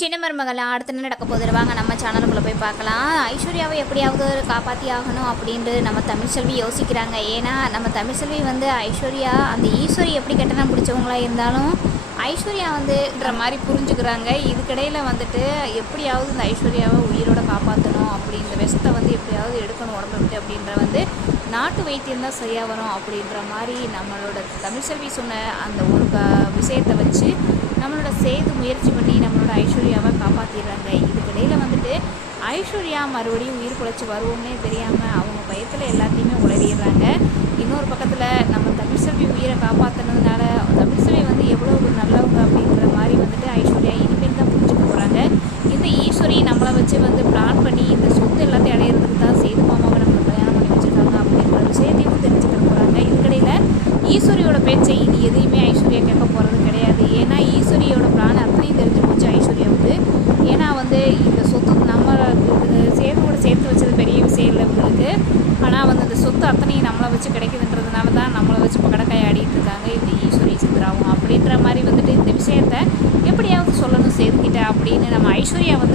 சின்ன மருமகள் அடுத்து என்ன நடக்க போகுது வாங்க நம்ம சேனலுக்குள்ளே போய் பார்க்கலாம். ஐஸ்வர்யாவை எப்படியாவது காப்பாற்றி ஆகணும் அப்படின்ட்டு நம்ம தமிழ்செல்வி யோசிக்கிறாங்க. ஏன்னா நம்ம தமிழ்செல்வி வந்து ஐஸ்வர்யா அந்த ஈஸ்வரி எப்படி கட்டணம் பிடிச்சவங்களா இருந்தாலும் ஐஸ்வர்யா வந்துன்ற மாதிரி புரிஞ்சுக்கிறாங்க. இதுக்கிடையில் வந்துட்டு எப்படியாவது இந்த ஐஸ்வர்யாவை உயிரோட காப்பாற்றணும் அப்படின்ற விஷத்தை வந்து எப்படியாவது எடுக்கணும் உடம்பு விட்டு அப்படின்ற வந்து நாட்டு வைத்தியம் தான் சரியாக வரும் அப்படின்ற மாதிரி நம்மளோட தமிழ்செல்வி சொன்ன அந்த ஒரு விஷயத்தை வச்சு நம்மளோட சேது முயற்சி பண்ணி நம்மளோட ஐஸ்வர்யாவை காப்பாற்றிடுறாங்க. இதுக்கிடையில் வந்துட்டு ஐஸ்வர்யா மறுபடியும் உயிர் குலைச்சி வருவோம்னே தெரியாமல் அவங்க பயத்தில் எல்லாத்தையுமே உளறிடுறாங்க. இன்னொரு பக்கத்தில் நம்ம தமிழ்செல்வி உயிரை காப்பாற்றினதுனால தமிழ்செல்வி வந்து எவ்வளோ ஒரு நல்லவங்க அப்படின்ற மாதிரி வந்துட்டு ஐஸ்வர்யா இனிமேல் தான் புரிஞ்சுக்க போகிறாங்க. இந்த ஈஸ்வரி நம்மளை வச்சு வந்து பிளான் பண்ணி இந்த சொத்து எல்லாத்தையும் அடையிறதுக்கு தான் சேது மாமாவை நம்மளை கல்யாணம் பண்ணி வச்சுருக்காங்க அப்படின்ற விஷயத்தையும் தெரிஞ்சுக்க போகிறாங்க. இதுக்கிடையில் ஈஸ்வரியோட பேச்சை இது எதையுமே ஐஸ்வர்யா கேட்க போகிறது கிடையாது. ஏன்னா ஈஸ்வரியோட பிளான் அத்தனையும் தெரிஞ்சு போச்சு ஐஸ்வர்யாவுக்கு. ஏன்னா வந்து இந்த சொத்து நம்ம சேதுவோட சேர்த்து வச்சது பெரிய விஷயம் இல்லை இவங்களுக்கு. ஆனால் வந்து அந்த சொத்து அத்தனையும் நம்மளை வச்சு கிடைக்குதுன்றதுனால தான் நம்மளை வச்சு இப்போ கடற்காய் ஆடிட்டு இருக்காங்க இந்த ஈஸ்வரி சித்ராவும் அப்படின்ற மாதிரி வந்துட்டு இந்த விஷயத்த எப்படியாவது சொல்லணும் சேதுக்கிட்ட அப்படின்னு நம்ம ஐஸ்வர்யா வந்து